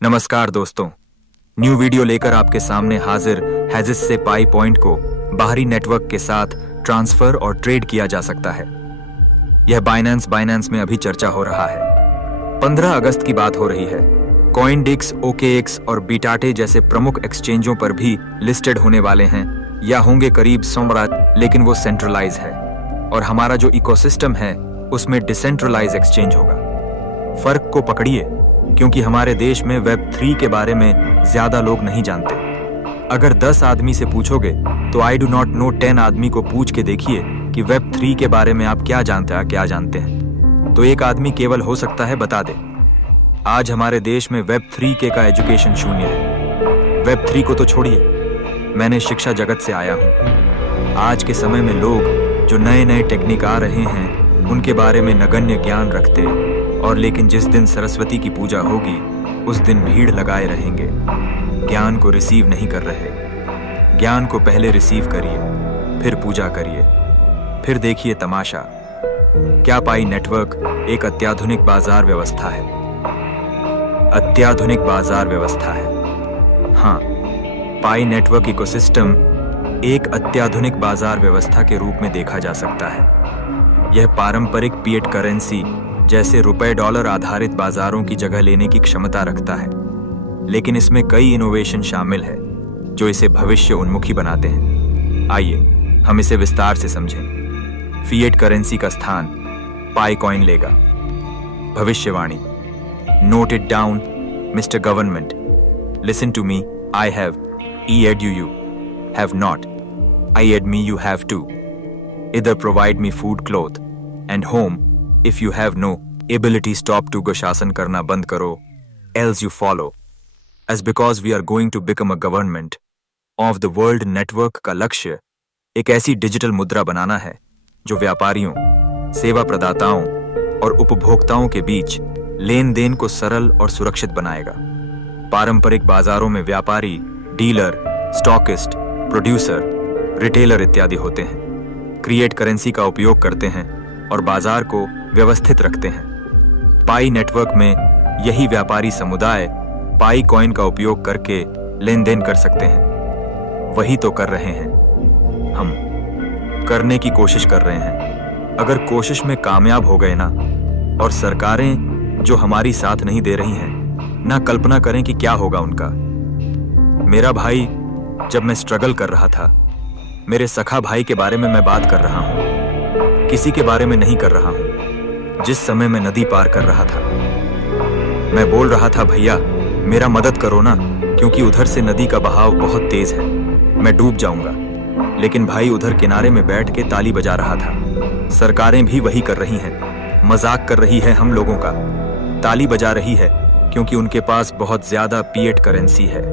नमस्कार दोस्तों, new video लेकर आपके सामने हाजिर हैजिस से पाई पॉइंट को बाहरी नेटवर्क के साथ ट्रांसफर और ट्रेड किया जा सकता है। यह बाइनेंस में अभी चर्चा हो रहा है। 15 अगस्त की बात हो रही है। कॉइनडिक्स, ओकेएक्स और बीटाटे जैसे प्रमुख एक्सचेंजों पर भी लिस्टेड होने वाले हैं या होंगे करीब 100, लेकिन वो सेंट्रलाइज है और हमारा जो इकोसिस्टम है उसमें डिसेंट्रलाइज एक्सचेंज होगा। फर्क को पकड़िए, क्योंकि हमारे देश में वेब 3 के बारे में ज्यादा लोग नहीं जानते। अगर 10 आदमी से पूछोगे तो आई डू नॉट नो 10 आदमी को पूछ के देखिए कि वेब 3 के बारे में आप क्या जानते हैं, तो एक आदमी केवल हो सकता है बता दे। आज हमारे देश में वेब 3 के का एजुकेशन शून्य है। वेब 3 को तो छोड़िए, मैंने शिक्षा जगत से आया हूँ। आज के समय में लोग जो नए नए टेक्निक आ रहे हैं उनके बारे में नगण्य ज्ञान रखते और लेकिन जिस दिन सरस्वती की पूजा होगी उस दिन भीड़ लगाए रहेंगे। ज्ञान को रिसीव नहीं कर रहे। ज्ञान को पहले रिसीव करिए, फिर पूजा करिए, फिर देखिए तमाशा। क्या पाई नेटवर्क एक अत्याधुनिक बाजार व्यवस्था है? अत्याधुनिक बाजार व्यवस्था है। हाँ, पाई नेटवर्क इकोसिस्टम एक अत्याधुनिक बाजार व्यवस्था के रूप में देखा जा सकता है। यह पारंपरिक फिएट करेंसी जैसे रुपए डॉलर आधारित बाजारों की जगह लेने की क्षमता रखता है, लेकिन इसमें कई इनोवेशन शामिल है जो इसे भविष्य उन्मुखी बनाते हैं। आइए हम इसे विस्तार से समझें। फिएट करेंसी का स्थान पाई कॉइन लेगा। भविष्यवाणी, note it down mister government, listen to me, I have edu you, have not, I ed me you have too. Either provide me food, cloth and home. If you have no ability, stop to go शासन करना बंद करो, else you follow. As because we are going to become a government of the world network का लक्ष्य एक ऐसी digital मुद्रा बनाना है जो व्यापारियों, सेवा प्रदाताओं और उपभोक्ताओं के बीच लेन देन को सरल और सुरक्षित बनाएगा। पारंपरिक बाजारों में व्यापारी, डीलर, स्टॉकिस्ट, प्रोड्यूसर, रिटेलर इत्यादि होते हैं। क्रिएट करेंसी का उपयोग करते हैं और बाजार को व्यवस्थित रखते हैं। पाई नेटवर्क में यही व्यापारी समुदाय पाई कॉइन का उपयोग करके लेन देन कर सकते हैं। वही तो कर रहे हैं हम, करने की कोशिश कर रहे हैं। अगर कोशिश में कामयाब हो गए ना, और सरकारें जो हमारी साथ नहीं दे रही हैं, ना कल्पना करें कि क्या होगा उनका। मेरा भाई, जब मैं स्ट्रगल कर रहा था, मेरे सखा भाई के बारे में मैं बात कर रहा हूं, किसी के बारे में नहीं कर रहा हूं। जिस समय मैं नदी पार कर रहा था, मैं बोल रहा था, भैया मेरा मदद करो ना, क्योंकि उधर से नदी का बहाव बहुत तेज है, मैं डूब जाऊंगा। लेकिन भाई उधर किनारे में बैठ के ताली बजा रहा था। सरकारें भी वही कर रही हैं, मजाक कर रही है हम लोगों का, ताली बजा रही है क्योंकि उनके पास बहुत ज्यादा फिएट करेंसी है।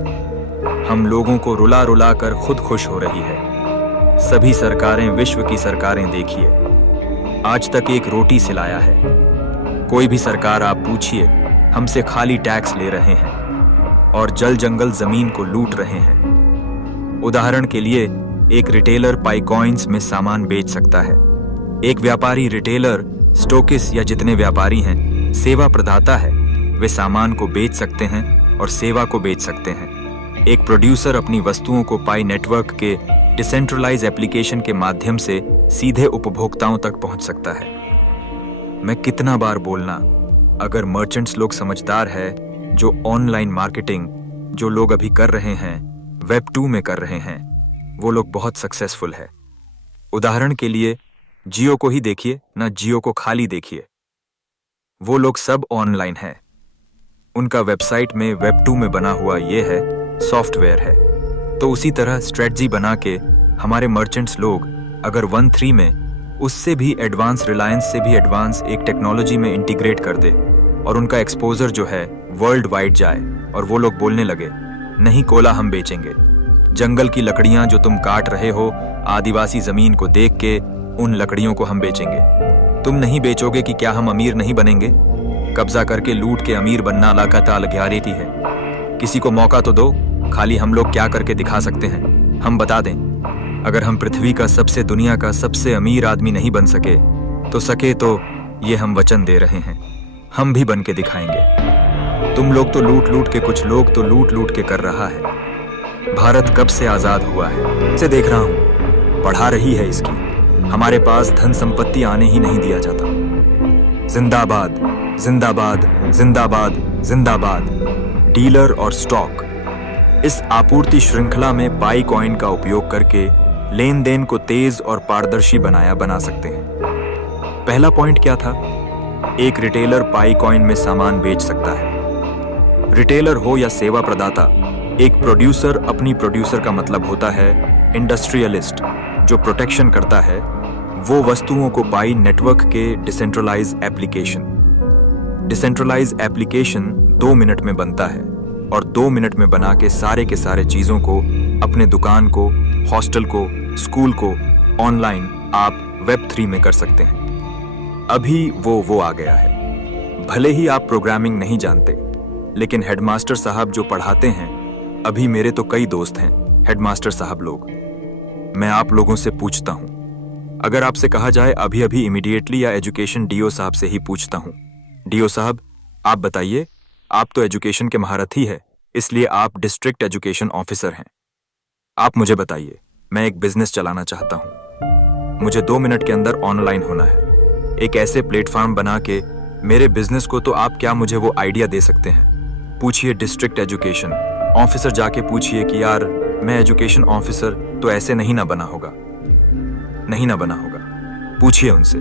हम लोगों को रुला रुला कर खुद खुश हो रही है। सभी सरकारें, विश्व की सरकारें देखिए, आज तक एक रोटी सिलाया है। कोई भी सरकार आप पूछिए, हमसे खाली टैक्स ले रहे हैं और जल जंगल जमीन को लूट रहे हैं। उदाहरण के लिए, एक रिटेलर पाई कॉइन्स में सामान बेच सकता है। एक व्यापारी, रिटेलर, स्टोकिस या जितने व्यापारी हैं, सेवा प्रदाता है, वे सामान को बेच सकते हैं और सेवा को बेच सकते हैं। एक प्रोड्यूसर अपनी वस्तुओं को पाई नेटवर्क के डिसेंट्रलाइज एप्लीकेशन के माध्यम से सीधे उपभोक्ताओं तक पहुंच सकता है। मैं कितना बार बोलना, अगर मर्चेंट्स लोग समझदार है, जो ऑनलाइन मार्केटिंग जो लोग अभी कर रहे हैं, वेब 2 में कर रहे हैं, वो लोग बहुत सक्सेसफुल है। उदाहरण के लिए जियो को ही देखिए ना, जियो को खाली देखिए, वो लोग सब ऑनलाइन है। उनका वेबसाइट में वेब 2 में बना हुआ ये है, सॉफ्टवेयर है। तो उसी तरह स्ट्रेटजी बना के हमारे मर्चेंट्स लोग अगर 1.3 में उससे भी एडवांस, रिलायंस से भी एडवांस एक टेक्नोलॉजी में इंटीग्रेट कर दे और उनका एक्सपोजर जो है वर्ल्ड वाइड जाए और वो लोग बोलने लगे, नहीं कोला हम बेचेंगे, जंगल की लकड़ियां जो तुम काट रहे हो, आदिवासी जमीन को देख के उन लकड़ियों को हम बेचेंगे। तुम नहीं बेचोगे कि क्या हम अमीर नहीं बनेंगे? कब्जा करके लूट के अमीर बनना लगातार ग्यारती है। किसी को मौका तो दो, खाली हम लोग क्या करके दिखा सकते हैं हम बता दें। अगर हम पृथ्वी का सबसे, दुनिया का सबसे अमीर आदमी नहीं बन सके तो ये हम वचन दे रहे हैं, हम भी बन के दिखाएंगे। तुम लोग तो लूट लूट के, कुछ लोग तो लूट लूट के कर रहा है। भारत कब से आजाद हुआ है से देख रहा हूं, बढ़ा रही है इसकी। हमारे पास धन संपत्ति आने ही नहीं दिया जाता। जिंदाबाद जिंदाबाद जिंदाबाद जिंदाबाद। डीलर और स्टॉक, इस आपूर्ति श्रृंखला में पाई कॉइन का उपयोग करके लेन देन को तेज और पारदर्शी बना सकते हैं। पहला पॉइंट क्या था? एक रिटेलर पाई कॉइन में सामान बेच सकता है। रिटेलर हो या सेवा प्रदाता, एक प्रोड्यूसर, अपनी प्रोड्यूसर का मतलब होता है इंडस्ट्रियलिस्ट, जो प्रोटेक्शन करता है वो वस्तुओं को पाई नेटवर्क के डिसेंट्रलाइज एप्लीकेशन 2 मिनट में बनता है और 2 मिनट में बना के सारे चीजों को, अपने दुकान को, हॉस्टल को, स्कूल को ऑनलाइन आप Web3 में कर सकते हैं। अभी वो आ गया है। भले ही आप प्रोग्रामिंग नहीं जानते, लेकिन हेडमास्टर साहब जो पढ़ाते हैं, अभी मेरे तो कई दोस्त हैं हेडमास्टर साहब लोग। मैं आप लोगों से पूछता हूं, अगर आपसे कहा जाए अभी इमीडिएटली, या एजुकेशन डीओ साहब से ही पूछता हूं, डीओ साहब आप बताइए, आप तो एजुकेशन के महारथी है, इसलिए आप डिस्ट्रिक्ट एजुकेशन ऑफिसर हैं। आप मुझे बताइए, मैं एक बिजनेस चलाना चाहता हूं, मुझे 2 मिनट के अंदर ऑनलाइन होना है। एक ऐसे प्लेटफॉर्म बना के मेरे बिजनेस को, तो आप क्या मुझे वो आइडिया दे सकते हैं? पूछिए डिस्ट्रिक्ट एजुकेशन ऑफिसर, जाके पूछिए कि यार मैं एजुकेशन ऑफिसर, तो ऐसे नहीं ना बना होगा। पूछिए उनसे,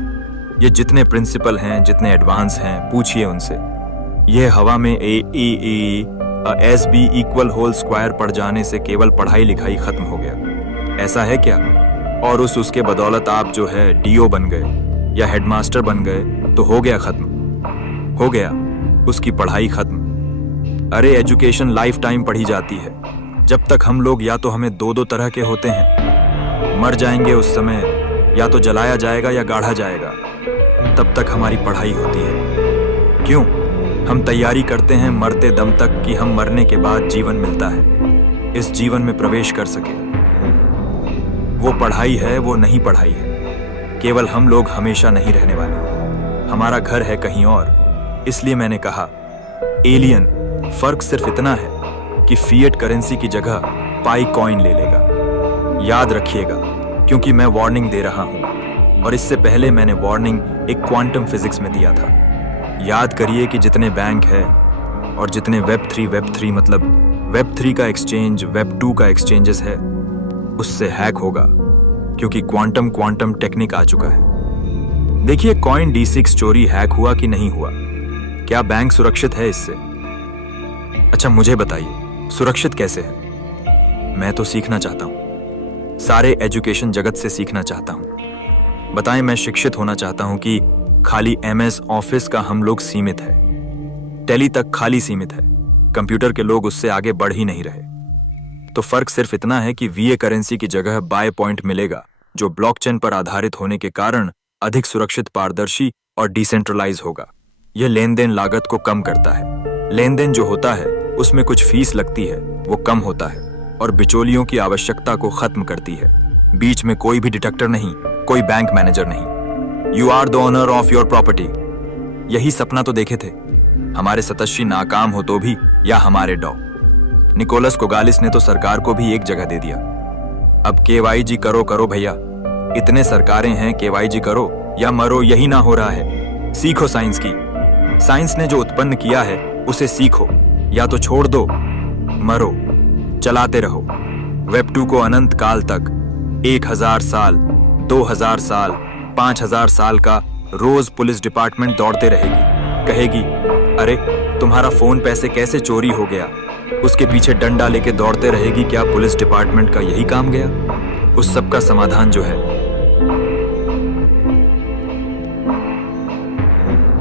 ये जितने प्रिंसिपल हैं, जितने एडवांस हैं, पूछिए उनसे। ये हवा में SB इक्वल होल स्क्वायर पढ़ जाने से केवल पढ़ाई लिखाई खत्म हो गया, ऐसा है क्या? और उसके बदौलत आप जो है डीओ बन गए या हेडमास्टर बन गए, तो हो गया खत्म, हो गया उसकी पढ़ाई खत्म। अरे एजुकेशन लाइफ टाइम पढ़ी जाती है। जब तक हम लोग, या तो हमें 2 तरह के होते हैं, मर जाएंगे उस समय, या तो जलाया जाएगा या गाढ़ा जाएगा, तब तक हमारी पढ़ाई होती है। क्यों? हम तैयारी करते हैं मरते दम तक कि हम मरने के बाद जीवन मिलता है, इस जीवन में प्रवेश कर सके। वो पढ़ाई है, वो नहीं पढ़ाई है। केवल हम लोग हमेशा नहीं रहने वाले, हमारा घर है कहीं और। इसलिए मैंने कहा एलियन, फर्क सिर्फ इतना है कि फिएट करेंसी की जगह पाई कॉइन ले लेगा। याद रखिएगा, क्योंकि मैं वार्निंग दे रहा हूं, और इससे पहले मैंने वार्निंग एक क्वांटम फिजिक्स में दिया था। याद करिए कि जितने बैंक है और जितने Web3 मतलब Web3 का एक्सचेंज, Web2 का एक्सचेंजेस है, उससे हैक होगा, क्योंकि क्वांटम टेक्निक आ चुका है। देखिए कॉइन D6 चोरी हैक हुआ कि नहीं हुआ? क्या बैंक सुरक्षित है इससे? अच्छा मुझे बताइए, सुरक्षित कैसे है? मैं तो सीखना चाहता हूं, सारे एजुकेशन जगत से सीखना चाहता हूं। बताएं, मैं शिक्षित होना चाहता हूं कि खाली MS ऑफिस का हम लोग सीमित है, टेली तक खाली सीमित है, कंप्यूटर के लोग उससे आगे बढ़ ही नहीं रहे। तो फर्क सिर्फ इतना है कि VA करेंसी की जगह बाय पॉइंट मिलेगा, जो ब्लॉकचेन पर आधारित होने के कारण अधिक सुरक्षित, पारदर्शी और डिसेंट्रलाइज होगा। यह लेन देन लागत को कम करता है। लेन देन जो होता है उसमें कुछ फीस लगती है, वो कम होता है, और बिचौलियों की आवश्यकता को खत्म करती है। बीच में कोई भी डिटेक्टर नहीं, कोई बैंक मैनेजर नहीं। You are the owner of your property. यही सपना तो देखे थे हमारे सतश्री, नाकाम हो तो भी, या हमारे डॉ निकोलस कोगालिस ने तो सरकार को भी एक जगह दे दिया। अब KYG करो भैया, इतने सरकारें हैं, KYG करो या मरो, यही ना हो रहा है। सीखो साइंस की, साइंस ने जो उत्पन्न किया है उसे सीखो, या तो छोड़ दो, मरो, चलाते रहो। Web2 को अनंत काल तक 1000 साल, 2000 साल, 5000 साल का रोज पुलिस डिपार्टमेंट दौड़ते रहेगी, कहेगी अरे तुम्हारा फोन पैसे कैसे चोरी हो गया, उसके पीछे डंडा लेके दौड़ते रहेगी। क्या पुलिस डिपार्टमेंट का यही काम गया? उस सब का समाधान जो है,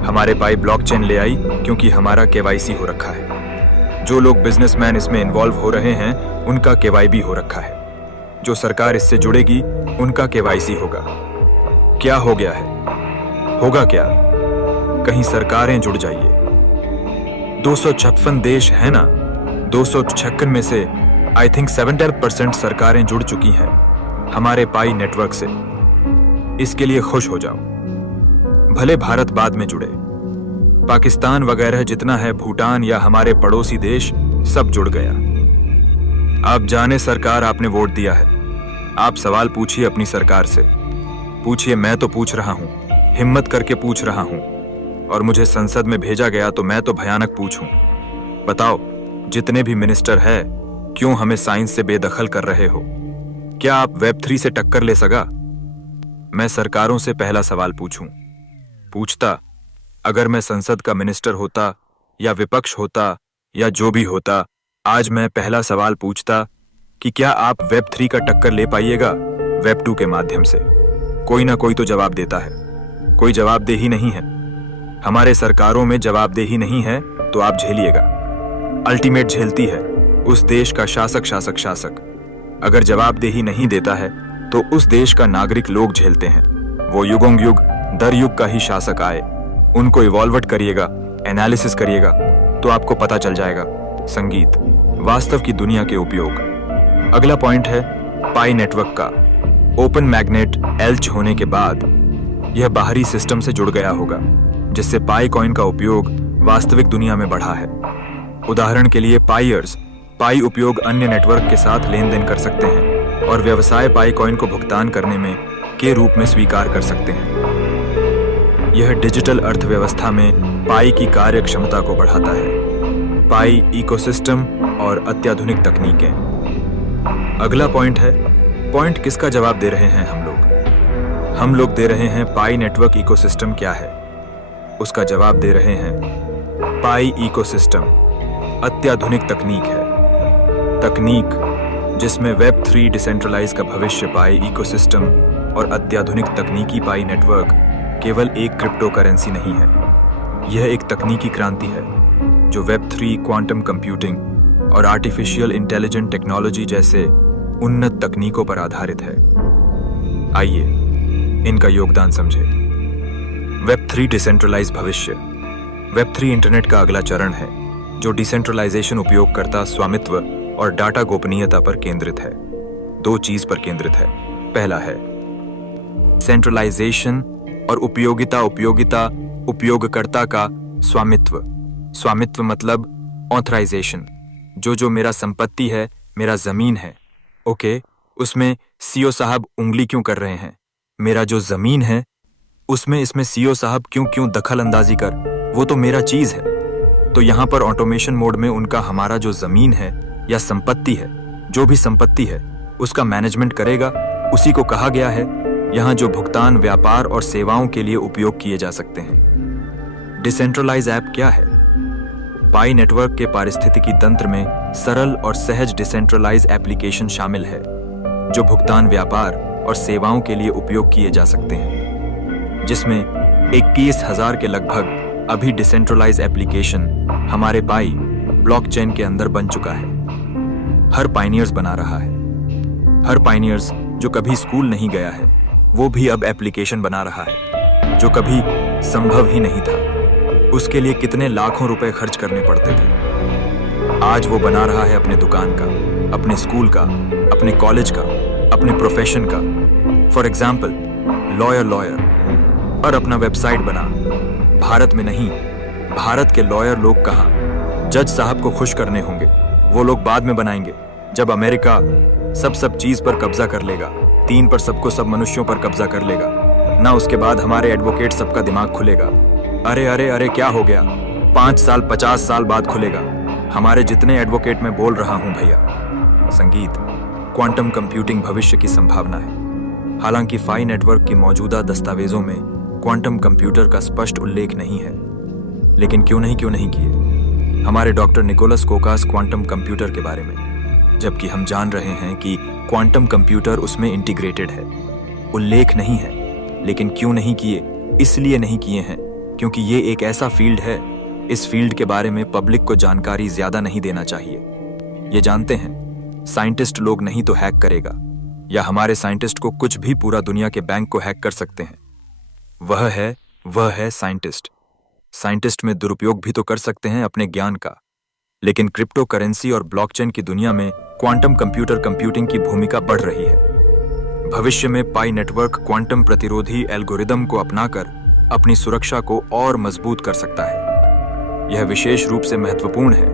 हमारे पाई ब्लॉकचेन ले आई, क्योंकि हमारा KYC हो रखा है। जो लोग बिजनेसमैन इसमें इन्वॉल्व हो रहे हैं, उनका KYB हो रखा है। जो सरकार इससे जुड़ेगी, उनका KYC होगा। क्या हो गया है? होगा क्या? कहीं सरकारें जुड़ जाइए। 256 देश है ना, 256 में से आई थिंक 70% सरकारें जुड़ चुकी हैं हमारे पाई नेटवर्क से। इसके लिए खुश हो जाओ। भले भारत बाद में जुड़े, पाकिस्तान वगैरह जितना है, भूटान या हमारे पड़ोसी देश, सब जुड़ गया। आप जाने सरकार, आपने वोट दिया है, आप सवाल पूछिए अपनी सरकार से। पूछिए, मैं तो पूछ रहा हूं, हिम्मत करके पूछ रहा हूं, और मुझे संसद में भेजा गया तो मैं तो भयानक पूछूं। बताओ, जितने भी मिनिस्टर है, क्यों हमें साइंस से बेदखल कर रहे हो? क्या आप वेब3 से टक्कर ले सका? मैं सरकारों से पहला सवाल पूछता, अगर मैं संसद का मिनिस्टर होता या विपक्ष होता या जो भी होता, आज मैं पहला सवाल पूछता कि क्या आप वेब3 का टक्कर ले पाइएगा वेब2 के माध्यम से? कोई ना कोई तो जवाब देता है, कोई जवाबदेही नहीं है। हमारे सरकारों में जवाबदेही नहीं है तो आप झेलिएगा। अल्टीमेट झेलती है उस देश का शासक। अगर जवाबदेही नहीं देता है तो उस देश का नागरिक लोग झेलते हैं। वो युगों युग दर युग का ही शासक आए, उनको इवॉल्व करिएगा, एनालिसिस करिएगा तो आपको पता चल जाएगा। संगीत, वास्तव की दुनिया के उपयोग। अगला पॉइंट है पाई नेटवर्क का। ओपन मैग्नेट एल्च होने के बाद यह बाहरी सिस्टम से जुड़ गया होगा, जिससे पाई कॉइन का उपयोग वास्तविक दुनिया में बढ़ा है। उदाहरण के लिए पाइयर्स पाई उपयोग अन्य नेटवर्क के साथ लेन देन कर सकते हैं और व्यवसाय पाई कॉइन को भुगतान करने में के रूप में स्वीकार कर सकते हैं। यह डिजिटल अर्थव्यवस्था में पाई की कार्य क्षमता को बढ़ाता है। पाई इकोसिस्टम और अत्याधुनिक तकनीकें। अगला पॉइंट है, पॉइंट किसका जवाब दे रहे हैं हम लोग? हम लोग दे रहे हैं पाई नेटवर्क इकोसिस्टम क्या है, उसका जवाब दे रहे हैं पाई इकोसिस्टम अत्याधुनिक तकनीक है। तकनीक जिसमें वेब3 डिसेंट्रलाइज का भविष्य पाई इकोसिस्टम और अत्याधुनिक तकनीकी पाई नेटवर्क केवल एक क्रिप्टो करेंसी नहीं है। यह एक तकनीकी क्रांति है जो वेब3, क्वांटम कंप्यूटिंग और आर्टिफिशियल इंटेलिजेंट टेक्नोलॉजी जैसे उन्नत तकनीकों पर आधारित है। आइए इनका योगदान समझें। वेब3 डिसेंट्रलाइज भविष्य। वेब3 इंटरनेट का अगला चरण है जो डिसेंट्रलाइजेशन, उपयोगकर्ता स्वामित्व और डाटा गोपनीयता पर केंद्रित है। दो चीज पर केंद्रित है। पहला है सेंट्रलाइजेशन और उपयोगिता उपयोगकर्ता का स्वामित्व। स्वामित्व मतलब ऑथराइजेशन। जो मेरा संपत्ति है, मेरा जमीन है, ओके, उसमें सीईओ साहब उंगली क्यों कर रहे हैं? मेरा जो जमीन है उसमें इसमें सीईओ साहब क्यों दखल अंदाजी कर? वो तो मेरा चीज है। तो यहां पर ऑटोमेशन मोड में उनका हमारा जो जमीन है या संपत्ति है, जो भी संपत्ति है उसका मैनेजमेंट करेगा। उसी को कहा गया है यहां जो भुगतान, व्यापार और सेवाओं के लिए उपयोग किए जा सकते हैं। डिसेंट्रलाइज ऐप क्या है? पाई नेटवर्क के पारिस्थितिकी तंत्र में सरल और सहज डिसेंट्रलाइज एप्लीकेशन शामिल है जो भुगतान, व्यापार और सेवाओं के लिए उपयोग किए जा सकते हैं, जिसमें 21,000 के लगभग अभी डिसेंट्रलाइज एप्लीकेशन हमारे पाई ब्लॉकचेन के अंदर बन चुका है। हर पाइनियर्स बना रहा है। हर पाइनियर्स जो कभी स्कूल नहीं गया है वो भी अब एप्लीकेशन बना रहा है, जो कभी संभव ही नहीं था। उसके लिए कितने लाखों रुपए खर्च करने पड़ते थे। आज वो बना रहा है अपने दुकान का, अपने स्कूल का, अपने कॉलेज का, अपने प्रोफेशन का। फॉर एग्जाम्पल लॉयर और अपना वेबसाइट बना। भारत में नहीं, भारत के लॉयर लोग कहाँ? जज साहब को खुश करने होंगे, वो लोग बाद में बनाएंगे जब अमेरिका सब चीज पर कब्जा कर लेगा, 3 पर सबको, सब मनुष्यों पर कब्जा कर लेगा ना। उसके बाद हमारे एडवोकेट सबका दिमाग खुलेगा। अरे क्या हो गया? 5 साल 50 साल बाद खुलेगा। हमारे जितने एडवोकेट मैं बोल रहा हूं भैया। संगीत, क्वांटम कंप्यूटिंग भविष्य की संभावना है। हालांकि पाई नेटवर्क की मौजूदा दस्तावेजों में क्वांटम कंप्यूटर का स्पष्ट उल्लेख नहीं है, लेकिन क्यों नहीं किए हमारे डॉक्टर निकोलस कोकास क्वांटम कंप्यूटर के बारे में, जबकि हम जान रहे हैं कि क्वांटम कंप्यूटर उसमें इंटीग्रेटेड है। उल्लेख नहीं है, लेकिन क्यों नहीं किए? इसलिए नहीं किए हैं क्योंकि ये एक ऐसा फील्ड है, इस फील्ड के बारे में पब्लिक को जानकारी ज्यादा नहीं देना चाहिए। ये जानते हैं साइंटिस्ट लोग नहीं तो हैक करेगा, या हमारे साइंटिस्ट को कुछ भी पूरा दुनिया के बैंक को हैक कर सकते हैं। वह है साइंटिस्ट में दुरुपयोग भी तो कर सकते हैं अपने ज्ञान का। लेकिन क्रिप्टो करेंसी और ब्लॉकचेन की दुनिया में क्वांटम कंप्यूटिंग की भूमिका बढ़ रही है। भविष्य में पाई नेटवर्क क्वांटम प्रतिरोधी एल्गोरिदम को अपनाकर अपनी सुरक्षा को और मजबूत कर सकता है। यह विशेष रूप से महत्वपूर्ण है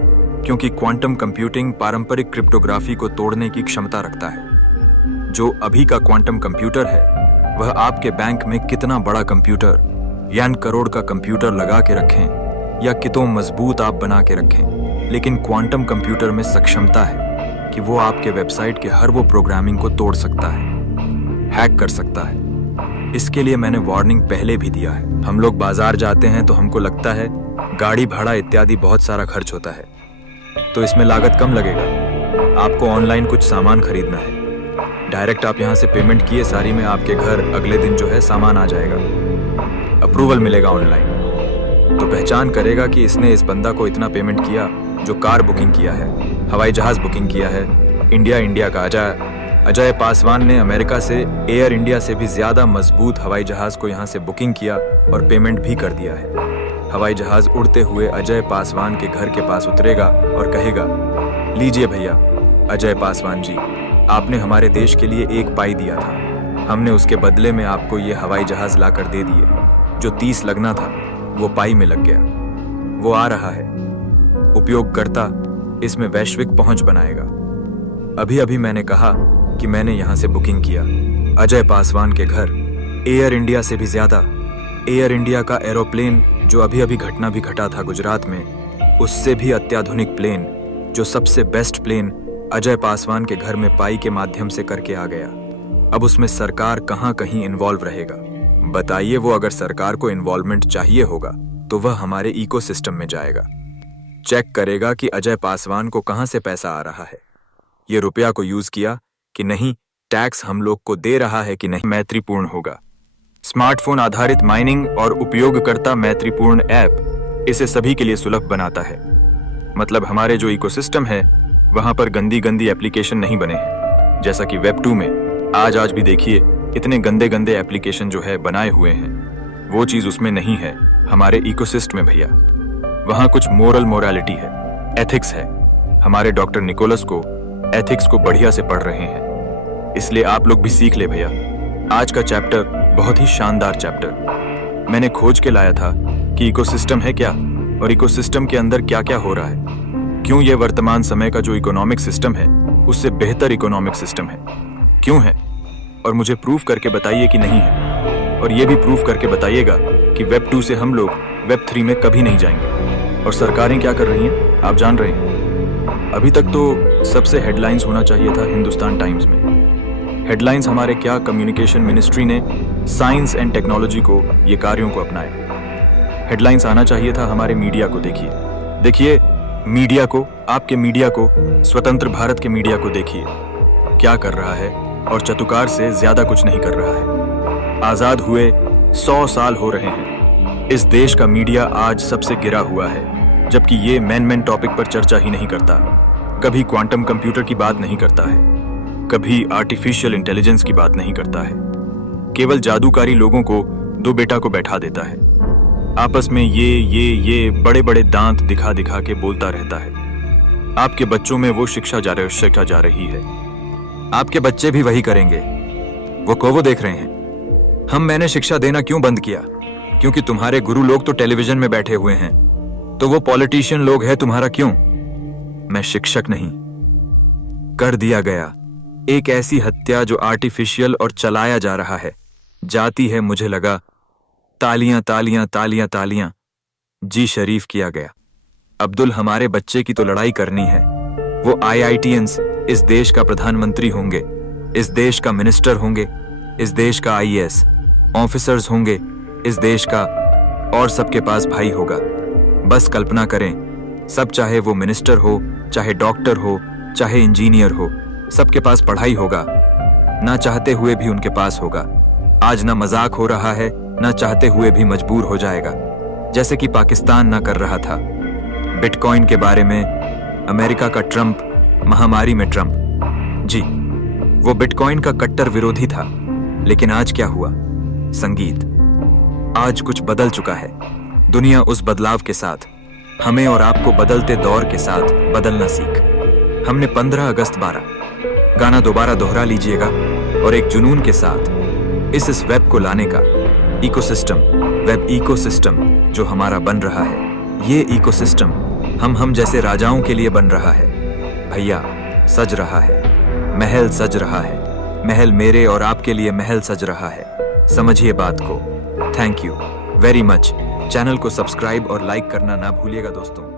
क्योंकि क्वांटम कंप्यूटिंग पारंपरिक क्रिप्टोग्राफी को तोड़ने की क्षमता रखता है। जो अभी का क्वांटम कंप्यूटर है वह आपके बैंक में कितना बड़ा कंप्यूटर या करोड़ का कंप्यूटर लगा के रखें या कितों मजबूत आप बना के रखें, लेकिन क्वांटम कंप्यूटर में सक्षमता है कि वो आपके वेबसाइट के हर वो प्रोग्रामिंग को तोड़ सकता है, हैक कर सकता है। इसके लिए मैंने वार्निंग पहले भी दिया है। हम लोग बाजार जाते हैं तो हमको लगता है गाड़ी भाड़ा इत्यादि बहुत सारा खर्च होता है, तो इसमें लागत कम लगेगा। आपको ऑनलाइन कुछ सामान खरीदना है, डायरेक्ट आप यहाँ से पेमेंट किए सारी में आपके घर अगले दिन जो है सामान आ जाएगा, अप्रूवल मिलेगा ऑनलाइन, तो पहचान करेगा कि इसने इस बंदा को इतना पेमेंट किया जो कार बुकिंग किया है, हवाई जहाज बुकिंग किया है। इंडिया का अजय पासवान ने अमेरिका से एयर इंडिया से भी ज्यादा मजबूत हवाई जहाज को यहाँ से बुकिंग किया और पेमेंट भी कर दिया है। हवाई जहाज उड़ते हुए अजय पासवान के घर के पास उतरेगा और कहेगा, लीजिए भैया अजय पासवान जी, आपने हमारे देश के लिए 1 पाई दिया था, हमने उसके बदले में आपको ये हवाई जहाज लाकर दे दिए। जो 30 लगना था वो पाई में लग गया, वो आ रहा है। उपयोगकर्ता इसमें वैश्विक पहुंच बनाएगा। अभी अभी मैंने कहा कि मैंने यहां से बुकिंग किया। अजय पासवान के घर एयर इंडिया से भी ज्यादा, एयर इंडिया का एरोप्लेन जो अभी अभी घटना भी घटा था गुजरात में, उससे भी अत्याधुनिक प्लेन, जो सबसे बेस्ट प्लेन अजय पासवान के घर में पाई के माध्यम से करके आ गया। अब उसमें सरकार कहां कहीं इन्वॉल्व रहेगा। बताइए, वो अगर सरकार को इन्वॉल्वमेंट चाहिए होगा तो वह हमारे इकोसिस्टम में जाएगा, चेक करेगा कि अजय पासवान को कहां से पैसा आ रहा है, ये रुपया को यूज किया कि नहीं, टैक्स हम लोग को दे रहा है कि नहीं, मैत्रीपूर्ण होगा। स्मार्टफोन आधारित माइनिंग और उपयोगकर्ता मैत्रीपूर्ण ऐप इसे सभी के लिए सुलभ बनाता है। मतलब हमारे जो इकोसिस्टम है वहां पर गंदी गंदी एप्लीकेशन नहीं बने हैं, जैसा कि वेब 2 में आज भी देखिए इतने गंदे गंदे एप्लीकेशन जो है बनाए हुए हैं, वो चीज उसमें नहीं है हमारे इकोसिस्टम में भैया। वहां कुछ मोरालिटी है, एथिक्स है। हमारे डॉक्टर निकोलस को एथिक्स को बढ़िया से पढ़ रहे हैं, इसलिए आप लोग भी सीख ले भैया। आज का चैप्टर बहुत ही शानदार चैप्टर। मैंने खोज के लाया था कि इकोसिस्टम है क्या और इकोसिस्टम के अंदर क्या क्या हो रहा है, क्यों ये वर्तमान समय का जो इकोनॉमिक सिस्टम है उससे बेहतर इकोनॉमिक सिस्टम है, क्यों है, और मुझे प्रूफ करके बताइए कि नहीं है। और ये भी प्रूफ करके बताइएगा कि वेब 2 से हम लोग वेब 3 में कभी नहीं जाएंगे। और सरकारें क्या कर रही हैं आप जान रहे हैं। अभी तक तो सबसे हेडलाइंस होना चाहिए था हिंदुस्तान टाइम्स में। हेडलाइंस हमारे क्या, कम्युनिकेशन मिनिस्ट्री ने साइंस एंड टेक्नोलॉजी को ये कार्यों को अपनाया। हेडलाइंस आना चाहिए था हमारे मीडिया को। देखिए मीडिया को, आपके मीडिया को, स्वतंत्र भारत के मीडिया को देखिए क्या कर रहा है, और चतुकार से ज्यादा कुछ नहीं कर रहा है। आजाद हुए 100 साल हो रहे हैं, इस देश का मीडिया आज सबसे गिरा हुआ है, जबकि ये मेन टॉपिक पर चर्चा ही नहीं करता। कभी क्वांटम कंप्यूटर की बात नहीं करता है, कभी आर्टिफिशियल इंटेलिजेंस की बात नहीं करता है, केवल जादूकारी लोगों को 2 बेटा को बैठा देता है, आपस में ये बड़े बड़े दांत दिखा दिखा के बोलता रहता है। आपके बच्चों में वो शिक्षा जा रही है, आपके बच्चे भी वही करेंगे। वो देख रहे हैं। मैंने शिक्षा देना क्यों बंद किया? क्योंकि तुम्हारे गुरु लोग तो टेलीविजन में बैठे हुए हैं, तो वो पॉलिटिशियन लोग हैं तुम्हारा क्यों? मैं शिक्षक नहीं। कर दिया गया एक ऐसी हत्या जो आर्टिफिशियल और चलाया जा रहा है, जाती है, मुझे लगा तालियां तालियां तालियां तालियां, जी शरीफ किया गया। अब्दुल, हमारे बच्चे की तो लड़ाई करनी है। वो IITians इस देश का प्रधानमंत्री होंगे, इस देश का मिनिस्टर होंगे, इस देश का IAS ऑफिसर्स होंगे, इस देश का, और सबके पास भाई होगा। बस कल्पना करें, सब, चाहे वो मिनिस्टर हो, चाहे डॉक्टर हो, चाहे इंजीनियर हो, सबके पास पढ़ाई होगा, ना चाहते हुए भी उनके पास होगा। आज ना मजाक हो रहा है, ना चाहते हुए भी मजबूर हो जाएगा, जैसे कि पाकिस्तान ना कर रहा था। बिटकॉइन के बारे में अमेरिका का ट्रंप, महामारी में ट्रंप। जी, वो बिटकॉइन का कट्टर विरोधी था, लेकिन आज क्या हुआ? संगीत। आज कुछ बदल चुका है। दुनिया उस बदलाव के साथ, हमें और आपको बदलते दौर के साथ बदलना सीख। हमने 15 अगस्त 12 गाना दोबारा दोहरा लीजिएगा और एक जुनून के साथ इस वेब को लाने का इकोसिस्टम, वेब इकोसिस्टम जो हमारा बन रहा है, ये इकोसिस्टम हम जैसे राजाओं के लिए बन रहा है। भैया, सज रहा है, महल सज रहा है, महल मेरे और आपके लिए महल सज रहा है। समझिए बात को। Thank you very much. Channel को सब्सक्राइब और लाइक करना ना भूलिएगा दोस्तों।